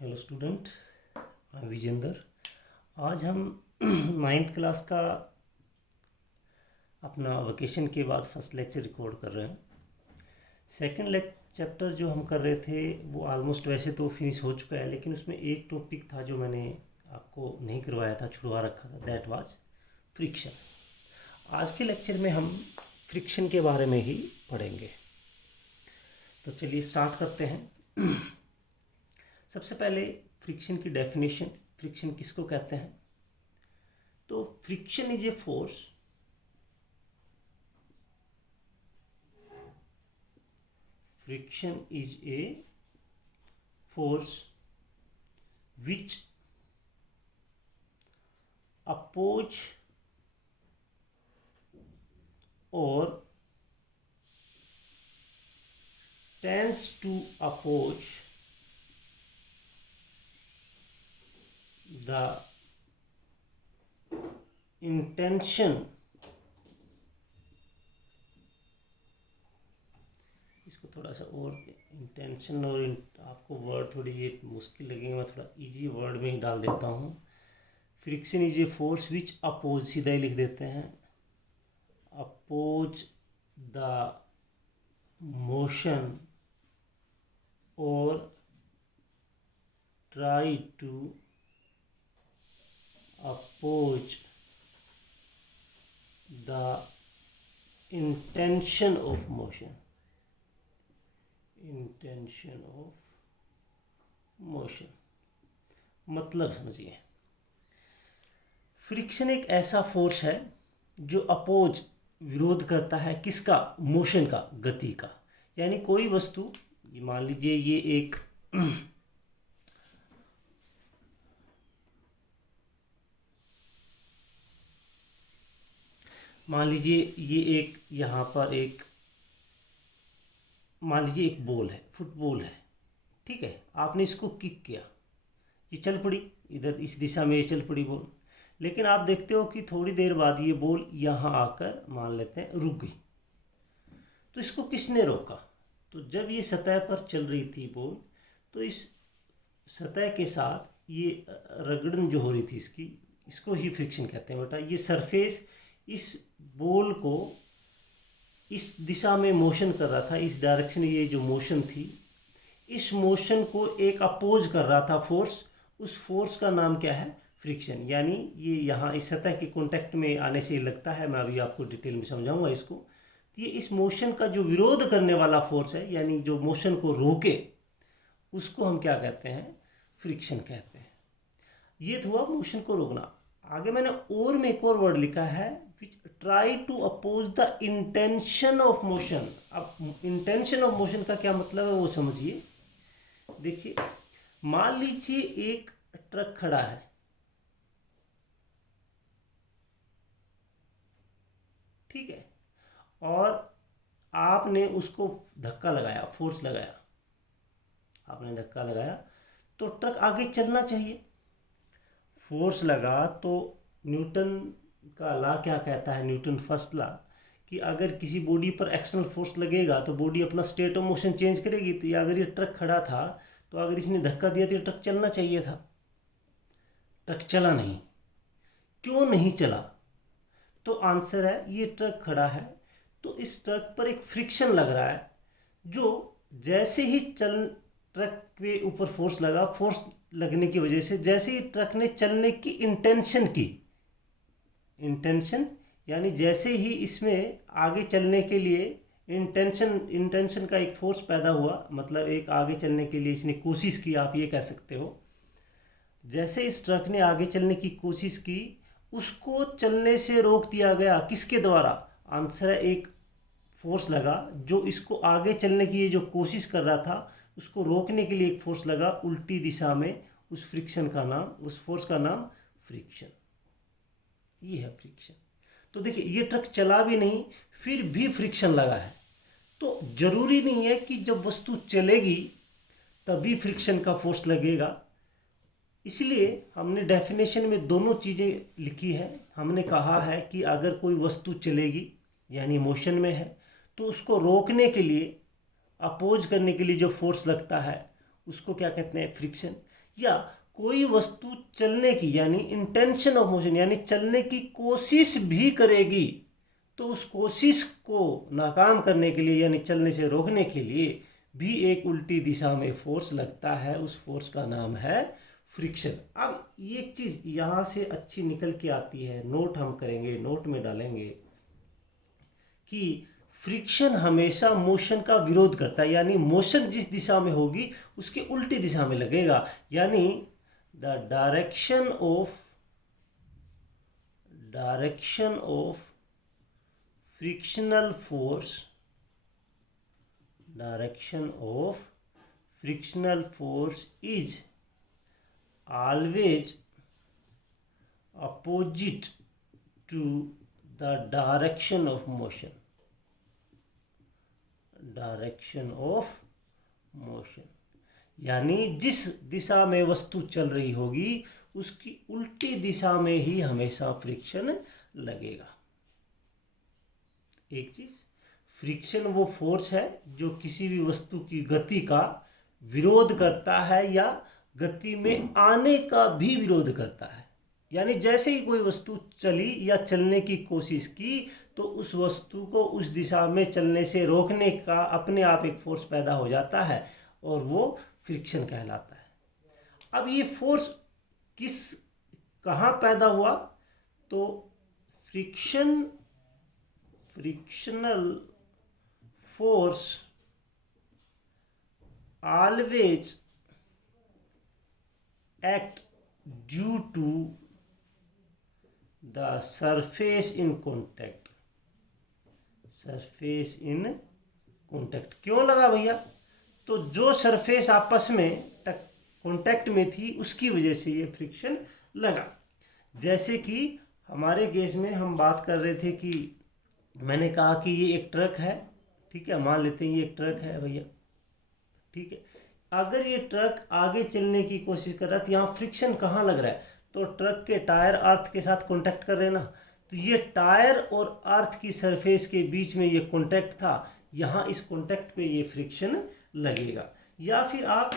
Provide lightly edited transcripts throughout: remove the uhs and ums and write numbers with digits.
Hello student, मैं विजेंद्र। आज हम नाइन्थ क्लास का अपना वेकेशन के बाद फर्स्ट लेक्चर रिकॉर्ड कर रहे हैं। सेकंड चैप्टर जो हम कर रहे थे वो ऑलमोस्ट वैसे तो फिनिश हो चुका है, लेकिन उसमें एक टॉपिक था जो मैंने आपको नहीं करवाया था, छुड़वा रखा था, दैट वाज फ्रिक्शन। आज के लेक्चर में हम फ्रिक्शन के बारे में ही पढ़ेंगे। तो चलिए स्टार्ट करते हैं। सबसे पहले फ्रिक्शन की डेफिनेशन, फ्रिक्शन किसको कहते हैं? तो friction is a force which oppose or tends to oppose the intention, इसको थोड़ा सा और इंटेंशन और आपको वर्ड थोड़ी ये मुश्किल लगेंगे, मैं थोड़ा इजी वर्ड में ही डाल देता हूँ। Friction is a force which oppose, सीधा ही लिख देते हैं, अपोज द मोशन और try to oppose the intention of motion, मतलब समझिए, फ्रिक्शन एक ऐसा फोर्स है जो अपोज, विरोध करता है किसका? मोशन का, गति का। यानी कोई वस्तु, मान लीजिए ये एक मान लीजिए ये एक यहाँ पर एक, मान लीजिए एक बॉल है, फुटबॉल है, ठीक है। आपने इसको किक किया, ये चल पड़ी इधर, इस दिशा में ये चल पड़ी बॉल। लेकिन आप देखते हो कि थोड़ी देर बाद ये बॉल यहाँ आकर, मान लेते हैं, रुक गई। तो इसको किसने रोका? तो जब ये सतह पर चल रही थी बॉल, तो इस सतह के साथ ये रगड़न जो हो रही थी इसकी, इसको ही फ्रिक्शन कहते हैं बेटा। ये सरफेस इस बॉल को इस दिशा में मोशन कर रहा था, इस डायरेक्शन, ये जो मोशन थी, इस मोशन को एक अपोज कर रहा था फोर्स। उस फोर्स का नाम क्या है? फ्रिक्शन। यानी ये यहाँ इस सतह के कांटेक्ट में आने से लगता है, मैं अभी आपको डिटेल में समझाऊंगा इसको। तो ये इस मोशन का जो विरोध करने वाला फोर्स है, यानी जो मोशन को रोके, उसको हम क्या कहते हैं? फ्रिक्शन कहते हैं। ये हुआ मोशन को रोकना। आगे मैंने और में एक और वर्ड लिखा है, which try to oppose the intention of motion। अब intention of motion का क्या मतलब है वो समझिए। देखिए, मान लीजिए एक ट्रक खड़ा है, ठीक है, और आपने उसको धक्का लगाया, फोर्स लगाया, आपने धक्का लगाया, तो ट्रक आगे चलना चाहिए। फोर्स लगा तो न्यूटन का लॉ क्या कहता है? न्यूटन फर्स्ट लॉ, कि अगर किसी बॉडी पर एक्सटर्नल फोर्स लगेगा तो बॉडी अपना स्टेट ऑफ मोशन चेंज करेगी। तो अगर ये ट्रक खड़ा था, तो अगर इसने धक्का दिया तो ट्रक चलना चाहिए था। ट्रक चला नहीं। क्यों नहीं चला? तो आंसर है, ये ट्रक खड़ा है तो इस ट्रक पर एक फ्रिक्शन लग रहा है, जो जैसे ही ट्रक के ऊपर फोर्स लगा, फोर्स लगने की वजह से जैसे ही ट्रक ने चलने की इंटेंशन की, इंटेंशन यानी जैसे ही इसमें आगे चलने के लिए इंटेंशन का एक फोर्स पैदा हुआ, मतलब एक आगे चलने के लिए इसने कोशिश की, आप ये कह सकते हो। जैसे इस ट्रक ने आगे चलने की कोशिश की, उसको चलने से रोक दिया गया। किसके द्वारा? आंसर है, एक फोर्स लगा जो इसको आगे चलने की ये जो कोशिश कर रहा था, उसको रोकने के लिए एक फोर्स लगा उल्टी दिशा में। उस फ्रिक्शन का नाम, उस फोर्स का नाम फ्रिक्शन। ये है फ्रिक्शन। तो देखिए, ये ट्रक चला भी नहीं, फिर भी फ्रिक्शन लगा है। तो जरूरी नहीं है कि जब वस्तु चलेगी तभी फ्रिक्शन का फोर्स लगेगा। इसलिए हमने डेफिनेशन में दोनों चीज़ें लिखी है। हमने कहा है कि अगर कोई वस्तु चलेगी यानी मोशन में है, तो उसको रोकने के लिए, अपोज करने के लिए जो फोर्स लगता है, उसको क्या कहते हैं? फ्रिक्शन। या कोई वस्तु चलने की यानी इंटेंशन ऑफ मोशन यानी चलने की कोशिश भी करेगी, तो उस कोशिश को नाकाम करने के लिए यानी चलने से रोकने के लिए भी एक उल्टी दिशा में फोर्स लगता है। उस फोर्स का नाम है फ्रिक्शन। अब एक चीज़ यहाँ से अच्छी निकल के आती है, नोट हम करेंगे, नोट में डालेंगे कि फ्रिक्शन हमेशा मोशन का विरोध करता है, यानी मोशन जिस दिशा में होगी उसके उल्टी दिशा में लगेगा, यानी the direction of frictional force is always opposite to the direction of motion। यानी जिस दिशा में वस्तु चल रही होगी उसकी उल्टी दिशा में ही हमेशा फ्रिक्शन लगेगा। एक चीज, फ्रिक्शन वो फोर्स है जो किसी भी वस्तु की गति का विरोध करता है या गति में आने का भी विरोध करता है। यानी जैसे ही कोई वस्तु चली या चलने की कोशिश की तो उस वस्तु को उस दिशा में चलने से रोकने का अपने आप एक फोर्स पैदा हो जाता है और वो फ्रिक्शन कहलाता है। अब ये फोर्स कहाँ पैदा हुआ, तो frictional force always act due to the surface in contact। क्यों लगा भैया, तो जो सरफेस आपस में कांटेक्ट में थी उसकी वजह से ये फ्रिक्शन लगा। जैसे कि हमारे केस में हम बात कर रहे थे कि मैंने कहा कि ये एक ट्रक है, ठीक है, मान लेते हैं ये एक ट्रक है भैया, ठीक है। अगर ये ट्रक आगे चलने की कोशिश कर रहा है तो यहाँ फ्रिक्शन कहाँ लग रहा है, तो ट्रक के टायर अर्थ के साथ कांटेक्ट कर रहे हैं ना, तो ये टायर और अर्थ की सरफेस के बीच में ये कांटेक्ट था, यहाँ इस कांटेक्ट पे ये फ्रिक्शन लगेगा। या फिर आप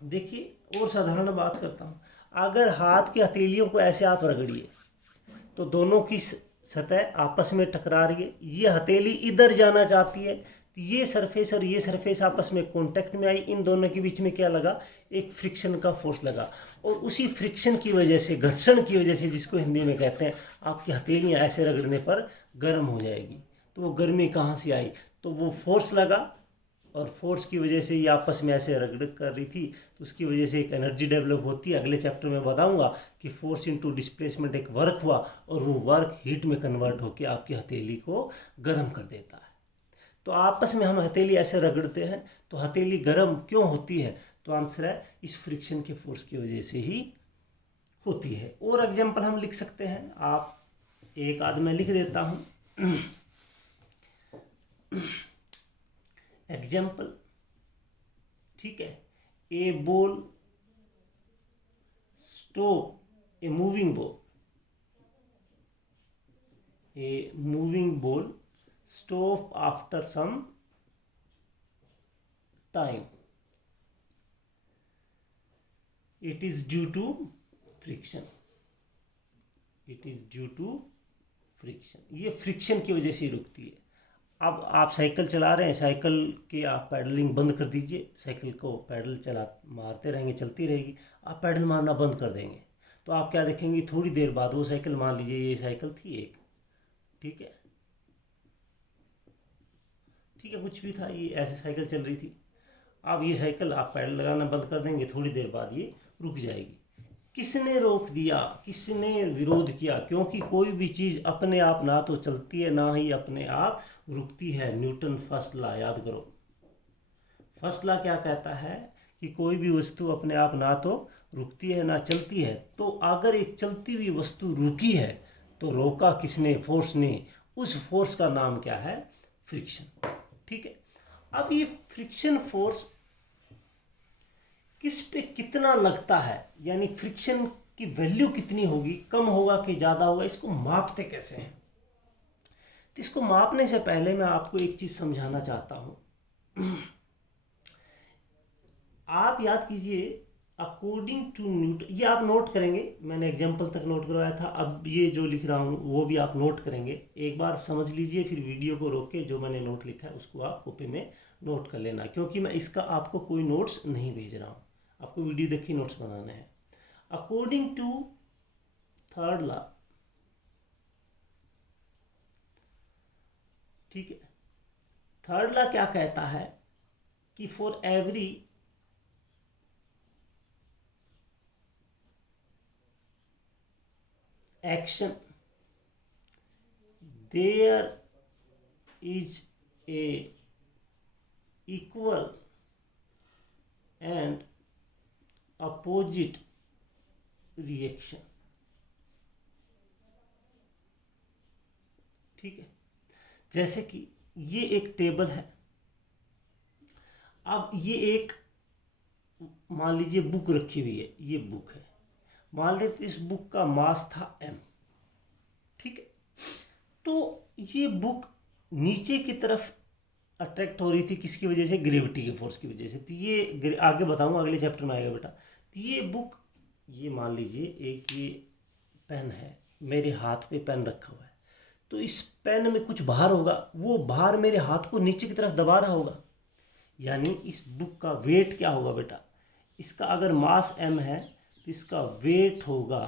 देखिए और साधारण बात करता हूँ, अगर हाथ की हथेलियों को ऐसे आप रगड़िए तो दोनों की सतह आपस में टकरा रही है, ये हथेली इधर जाना चाहती है, ये सरफेस और ये सरफेस आपस में कांटेक्ट में आई, इन दोनों के बीच में क्या लगा, एक फ्रिक्शन का फोर्स लगा। और उसी फ्रिक्शन की वजह से, घर्षण की वजह से, जिसको हिंदी में कहते हैं आपकी हथेलियाँ ऐसे रगड़ने पर गर्म हो जाएगी, तो वो गर्मी कहाँ से आई, तो वो फोर्स लगा और फोर्स की वजह से ये आपस में ऐसे रगड़ कर रही थी, तो उसकी वजह से एक एनर्जी डेवलप होती है। अगले चैप्टर में बताऊंगा कि फोर्स इनटू डिस्प्लेसमेंट एक वर्क हुआ और वो वर्क हीट में कन्वर्ट होकर आपकी हथेली को गर्म कर देता है। तो आपस में हम हथेली ऐसे रगड़ते हैं तो हथेली गर्म क्यों होती है, तो आंसर है इस फ्रिक्शन के फोर्स की वजह से ही होती है। और एग्जाम्पल हम लिख सकते हैं, आप एक आध मैं लिख देता हूँ एग्जाम्पल, ठीक है। A ball stop a moving ball stop after some time, it is due to friction। ये फ्रिक्शन की वजह से रुकती है। अब आप साइकिल चला रहे हैं, साइकिल की आप पैडलिंग बंद कर दीजिए, साइकिल को पैडल मारते रहेंगे, चलती रहेगी, आप पैडल मारना बंद कर देंगे तो आप क्या देखेंगे, थोड़ी देर बाद वो साइकिल, मान लीजिए ये साइकिल थी एक, ठीक है, कुछ भी था, ये ऐसे साइकिल चल रही थी, अब ये साइकिल आप पैडल लगाना बंद कर देंगे, थोड़ी देर बाद ये रुक जाएगी। किसने रोक दिया, किसने विरोध किया, क्योंकि कोई भी चीज़ अपने आप ना तो चलती है ना ही अपने आप रुकती है। न्यूटन फर्स्ट लॉ याद करो, फर्स्ट लॉ क्या कहता है कि कोई भी वस्तु अपने आप ना तो रुकती है ना चलती है। तो अगर एक चलती हुई वस्तु रुकी है तो रोका किसने, फोर्स ने, उस फोर्स का नाम क्या है, फ्रिक्शन, ठीक है। अब ये फ्रिक्शन फोर्स किस पे कितना लगता है, यानी फ्रिक्शन की वैल्यू कितनी होगी, कम होगा कि ज़्यादा होगा, इसको मापते कैसे हैं। तो इसको मापने से पहले मैं आपको एक चीज़ समझाना चाहता हूँ। आप याद कीजिए, अकॉर्डिंग टू न्यूटन, ये आप नोट करेंगे, मैंने एग्जाम्पल तक नोट करवाया था, अब ये जो लिख रहा हूँ वो भी आप नोट करेंगे। एक बार समझ लीजिए, फिर वीडियो को रोक के जो मैंने नोट लिखा है उसको आप कॉपी में नोट कर लेना, क्योंकि मैं इसका आपको कोई नोट्स नहीं भेज रहा हूँ, आपको वीडियो देख के नोट्स बनाने हैं। अकॉर्डिंग टू थर्ड लॉ, ठीक है, थर्ड लॉ क्या कहता है कि for every action there is a equal and opposite reaction, ठीक है। जैसे कि ये एक टेबल है, अब ये एक मान लीजिए बुक रखी हुई है, ये बुक है, मान लेते इस बुक का मास था m, ठीक है। तो ये बुक नीचे की तरफ अट्रैक्ट हो रही थी, किसकी वजह से? ग्रेविटी के फोर्स की वजह से। तो ये आगे बताऊंगा, अगले चैप्टर में आएगा बेटा। तो ये बुक, ये मान लीजिए एक ये पेन है, मेरे हाथ पे पेन रखा हुआ है, तो इस पेन में कुछ भार होगा, वो भार मेरे हाथ को नीचे की तरफ दबा रहा होगा, यानी इस बुक का वेट क्या होगा बेटा? इसका अगर मास m है तो इसका वेट होगा,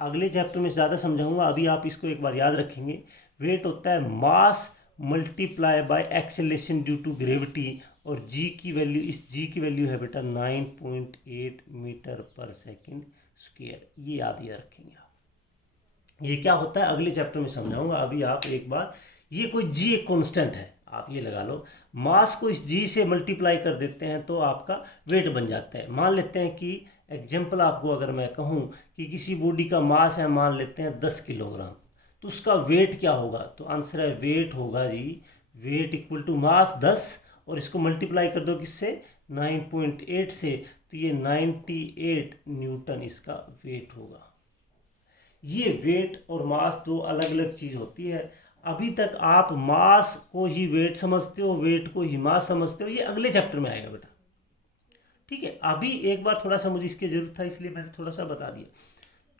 अगले चैप्टर में ज़्यादा समझाऊंगा, अभी आप इसको एक बार याद रखेंगे। वेट होता है mass multiply by acceleration due to gravity, और g की वैल्यू, इस g की वैल्यू है बेटा 9.8 मीटर पर सेकंड स्क्वायर। ये याद रखेंगे आप। ये क्या होता है अगले चैप्टर में समझाऊंगा, अभी आप एक बार, ये कोई g एक कांस्टेंट है, आप ये लगा लो, मास को इस g से मल्टीप्लाई कर देते हैं तो आपका वेट बन जाता है। मान लेते हैं कि एग्जाम्पल आपको अगर मैं कहूँ कि किसी बॉडी का मास है, मान लेते हैं 10 किलोग्राम, तो उसका वेट क्या होगा? तो आंसर है वेट होगा जी, वेट इक्वल टू मास 10, और इसको मल्टीप्लाई कर दो किससे? 9.8 से, तो ये 98 न्यूटन इसका वेट होगा। ये वेट और मास दो अलग अलग चीज़ होती है। अभी तक आप मास को ही वेट समझते हो, वेट को ही मास समझते हो, ये अगले चैप्टर में आएगा बेटा, ठीक है। अभी एक बार थोड़ा सा मुझे इसकी ज़रूरत था, इसलिए मैंने थोड़ा सा बता दिया।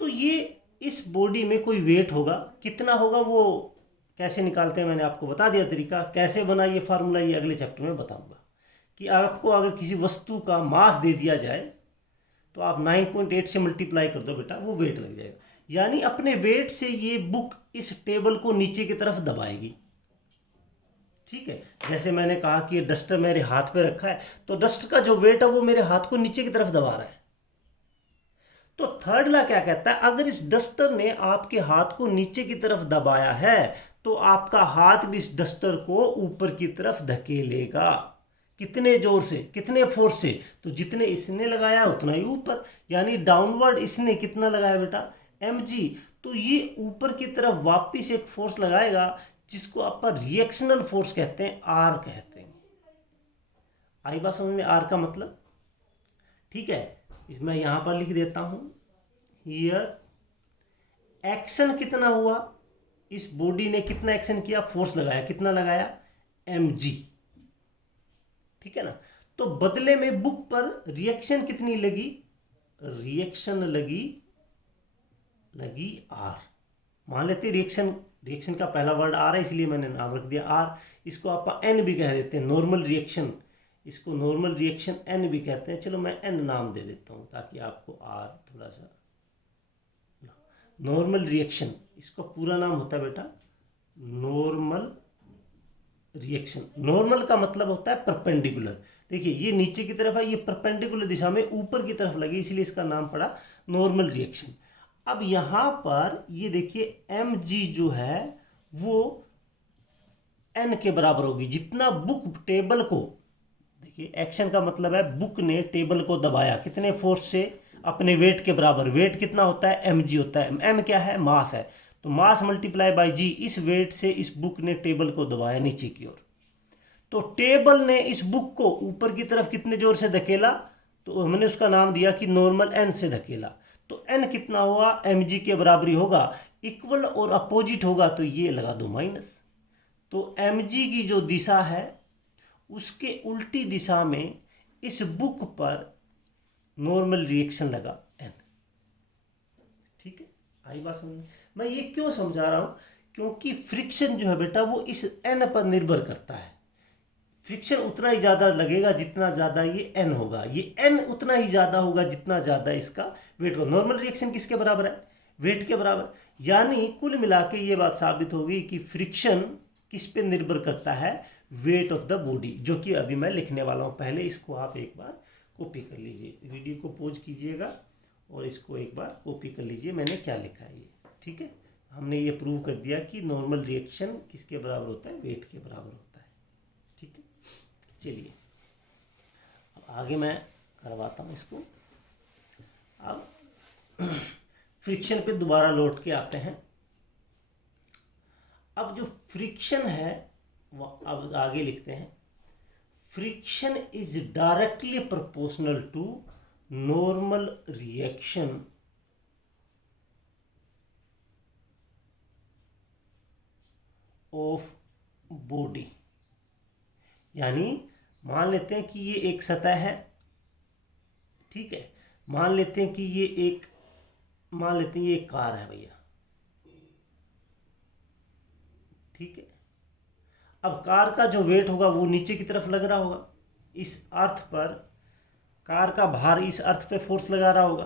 तो ये इस बॉडी में कोई वेट होगा, कितना होगा वो कैसे निकालते हैं मैंने आपको बता दिया तरीका, कैसे बना ये फार्मूला, ये अगले चैप्टर में बताऊंगा। कि आपको अगर किसी वस्तु का मास दे दिया जाए तो आप 9.8 से मल्टीप्लाई कर दो बेटा, वो वेट लग जाएगा। यानी अपने वेट से ये बुक इस टेबल को नीचे की तरफ दबाएगी, ठीक है। जैसे मैंने कहा कि डस्टर मेरे हाथ पे रखा है, तो डस्ट का जो वेट है वो मेरे हाथ को नीचे की तरफ दबा रहा है। तो थर्ड लॉ क्या कहता है? अगर इस डस्टर ने आपके हाथ को नीचे की तरफ दबाया है तो आपका हाथ भी इस डस्टर को ऊपर की तरफ धकेलेगा। कितने जोर से, कितने फोर्स से? तो जितने इसने लगाया उतना ही ऊपर, यानी डाउनवर्ड इसने कितना लगाया बेटा? mg। तो ये ऊपर की तरफ वापिस एक फोर्स लगाएगा जिसको आप रिएक्शनल फोर्स कहते हैं, आर कहते हैं। आई बात समझ में? आर का मतलब, ठीक है। इसमें यहां पर लिख देता हूं, हियर एक्शन कितना हुआ, इस बॉडी ने कितना एक्शन किया, फोर्स लगाया, कितना लगाया? mg, ठीक है ना। तो बदले में बुक पर रिएक्शन कितनी लगी? रिएक्शन लगी आर। मान लेते रिएक्शन का पहला वर्ड आर है, इसलिए मैंने नाम रख दिया आर। इसको आप एन भी कह देते हैं, नॉर्मल रिएक्शन, इसको नॉर्मल रिएक्शन एन भी कहते हैं। चलो मैं एन नाम दे देता हूं ताकि आपको आर थोड़ा सा, नॉर्मल रिएक्शन, इसका पूरा नाम होता है बेटा नॉर्मल रिएक्शन। नॉर्मल का मतलब होता है परपेंडिकुलर। देखिए ये नीचे की तरफ है, ये परपेंडिकुलर दिशा में ऊपर की तरफ लगी, इसलिए इसका नाम पड़ा नॉर्मल रिएक्शन। अब यहां पर ये देखिए mg जो है वो n के बराबर होगी, जितना बुक टेबल को, देखिए एक्शन का मतलब है बुक ने टेबल को दबाया, कितने फोर्स से? अपने वेट के बराबर। वेट कितना होता है? mg होता है। m क्या है? मास है। तो मास मल्टीप्लाई बाय g, इस वेट से इस बुक ने टेबल को दबाया नीचे की ओर। तो टेबल ने इस बुक को ऊपर की तरफ कितने जोर से धकेला? तो हमने उसका नाम दिया कि नॉर्मल n से धकेला। तो n कितना हुआ? mg के बराबरी होगा। इक्वल और अपोजिट होगा तो ये लगा दो माइनस। तो mg की जो दिशा है उसके उल्टी दिशा में इस बुक पर नॉर्मल रिएक्शन लगा n। ठीक है, आई बात समझ में? मैं ये क्यों समझा रहा हूँ, क्योंकि फ्रिक्शन जो है बेटा वो इस n पर निर्भर करता है। फ्रिक्शन उतना ही ज़्यादा लगेगा जितना ज़्यादा ये n होगा, ये n उतना ही ज़्यादा होगा जितना ज़्यादा इसका वेट होगा। नॉर्मल रिएक्शन किसके बराबर है? वेट के बराबर। यानी कुल मिला के ये बात साबित होगी कि फ्रिक्शन किस पे निर्भर करता है? वेट ऑफ द बॉडी, जो कि अभी मैं लिखने वाला हूँ। पहले इसको आप एक बार कॉपी कर लीजिए, वीडियो को पॉज कीजिएगा और इसको एक बार कॉपी कर लीजिए मैंने क्या लिखा है ये। ठीक है, हमने ये प्रूव कर दिया कि नॉर्मल रिएक्शन किसके बराबर होता है? वेट के बराबर होता है। ठीक है, चलिए अब आगे मैं करवाता हूँ इसको। अब फ्रिक्शन पे दोबारा लौट के आते हैं। अब जो फ्रिक्शन है वो अब आगे लिखते हैं, friction is directly proportional to normal reaction of body. यानी मान लेते हैं कि ये एक सतह है, ठीक है, मान लेते हैं कि ये एक कार है भैया। ठीक है, अब कार का जो वेट होगा वो नीचे की तरफ लग रहा होगा, इस अर्थ पर कार का भार इस अर्थ पे फोर्स लगा रहा होगा।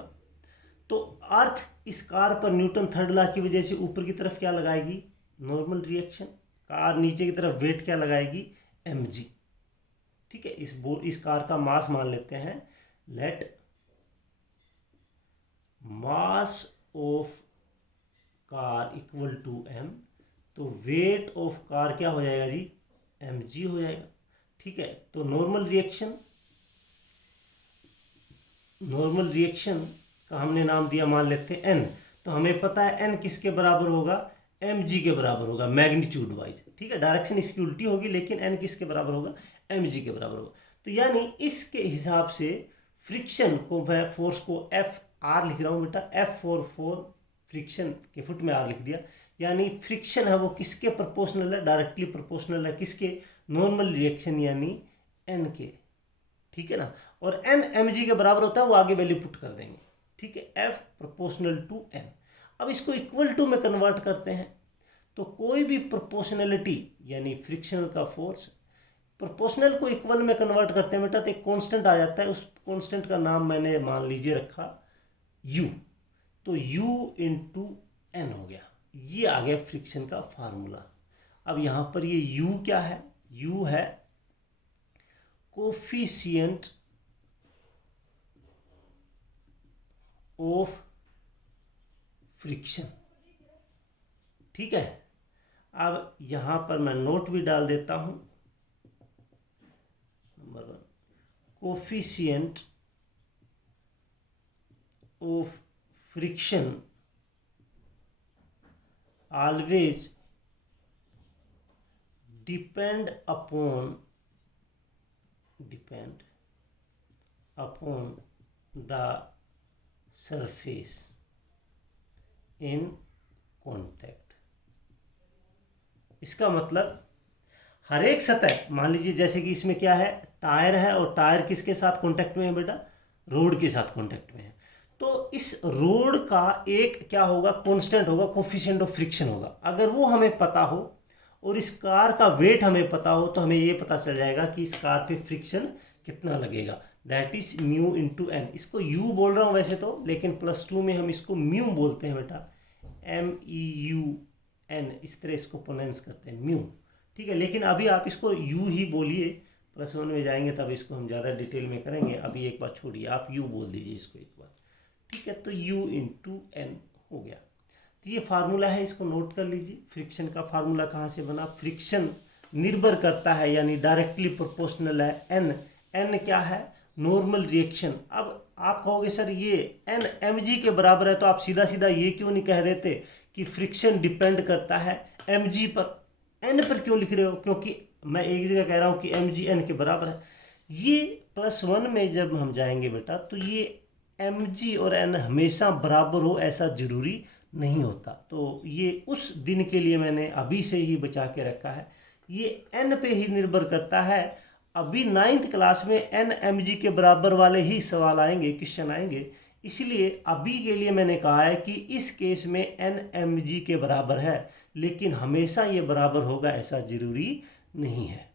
तो अर्थ इस कार पर न्यूटन थर्ड लॉ की वजह से ऊपर की तरफ क्या लगाएगी? Normal reaction. कार नीचे की तरफ वेट क्या लगाएगी? mg। ठीक है, इस कार का मास मान लेते हैं, let mass of car equal to m। तो वेट ऑफ कार क्या हो जाएगा जी? mg हो जाएगा। ठीक है, तो नॉर्मल रिएक्शन का हमने नाम दिया, मान लेते हैं n। तो हमें पता है n किसके बराबर होगा? mg के बराबर होगा मैग्नीट्यूड वाइज। ठीक है, डायरेक्शन इसकी उल्टी होगी लेकिन n किसके बराबर होगा? mg के बराबर होगा। तो यानी इसके हिसाब से फ्रिक्शन को मैं फोर्स को Fr लिख रहा हूँ बेटा, F फॉर फ्रिक्शन के फुट में r लिख दिया। यानी फ्रिक्शन है वो किसके प्रोपोर्शनल है? डायरेक्टली प्रोपोर्शनल है किसके? नॉर्मल रिएक्शन यानी n के। ठीक है ना, और n mg के बराबर होता है, वो आगे वैल्यू पुट कर देंगे। ठीक है, F प्रोपोर्शनल टू n। अब इसको इक्वल टू में कन्वर्ट करते हैं, तो कोई भी प्रोपोर्शनलिटी यानी फ्रिक्शन का फोर्स प्रोपोर्शनल को इक्वल में कन्वर्ट करते हैं बेटा, तो एक कांस्टेंट आ जाता है। उस कांस्टेंट का नाम मैंने मान लीजिए रखा u। तो u इंटू n हो गया, ये आ गया फ्रिक्शन का फार्मूला। अब यहाँ पर ये u क्या है? u है कोफिशिएंट ऑफ फ्रिक्शन। ठीक है, अब यहाँ पर मैं नोट भी डाल देता हूँ, number 1, coefficient of friction always depend upon the surface in contact। इसका मतलब हर एक सतह, मान लीजिए जैसे कि इसमें क्या है? टायर है, और टायर किसके साथ कांटेक्ट में है बेटा? रोड के साथ कांटेक्ट में है। तो इस रोड का एक क्या होगा? कांस्टेंट होगा, कोफिशिएंट ऑफ फ्रिक्शन होगा। अगर वो हमें पता हो और इस कार का वेट हमें पता हो, तो हमें ये पता चल जाएगा कि इस कार पे फ्रिक्शन कितना लगेगा। That is mu into N. इसको यू बोल रहा हूँ वैसे तो, लेकिन +2 में हम इसको म्यू बोलते हैं बेटा, MEUN, इस तरह इसको प्रोनाउंस करते हैं, म्यू। ठीक है, लेकिन अभी आप इसको यू ही बोलिए, +1 में जाएंगे तब इसको हम ज़्यादा डिटेल में करेंगे। अभी एक बार छोड़िए, आप यू बोल दीजिए इसको एक बार। ठीक है, तो u इंटू एन हो गया। तो ये फार्मूला है, इसको नोट कर लीजिए। फ्रिक्शन का फार्मूला कहाँ से बना? फ्रिक्शन निर्भर करता है यानी डायरेक्टली प्रोपोर्शनल है n क्या है? Normal reaction. अब आप कहोगे सर ये n mg के बराबर है, तो आप सीधा सीधा ये क्यों नहीं कह देते कि फ्रिक्शन डिपेंड करता है mg पर? n पर क्यों लिख रहे हो? क्योंकि मैं एक जगह कह रहा हूँ कि mg n के बराबर है। ये +1 में जब हम जाएंगे बेटा, तो ये mg और n हमेशा बराबर हो ऐसा जरूरी नहीं होता। तो ये उस दिन के लिए मैंने अभी से ही बचा के रखा है। ये n पे ही निर्भर करता है अभी 9th क्लास में NmG के बराबर वाले ही सवाल आएंगे, क्वेश्चन आएंगे, इसलिए अभी के लिए मैंने कहा है कि इस केस में NmG के बराबर है, लेकिन हमेशा ये बराबर होगा ऐसा जरूरी नहीं है।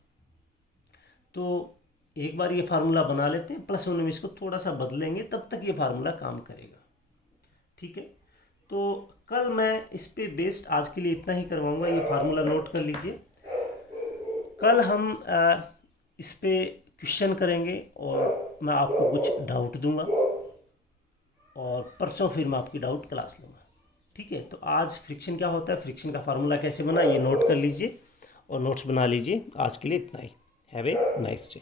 तो एक बार ये फार्मूला बना लेते हैं, +1 में इसको थोड़ा सा बदलेंगे, तब तक ये फार्मूला काम करेगा। ठीक है, तो कल मैं इस पे बेस्ड आज के लिए इतना ही करवाऊंगा। ये फार्मूला नोट कर लीजिए। कल हम इस पे क्वेश्चन करेंगे और मैं आपको कुछ डाउट दूंगा, और परसों फिर मैं आपकी डाउट क्लास लूँगा। ठीक है, तो आज फ्रिक्शन क्या होता है, फ्रिक्शन का फार्मूला कैसे बना, ये नोट कर लीजिए और नोट्स बना लीजिए। आज के लिए इतना ही। Have a nice day.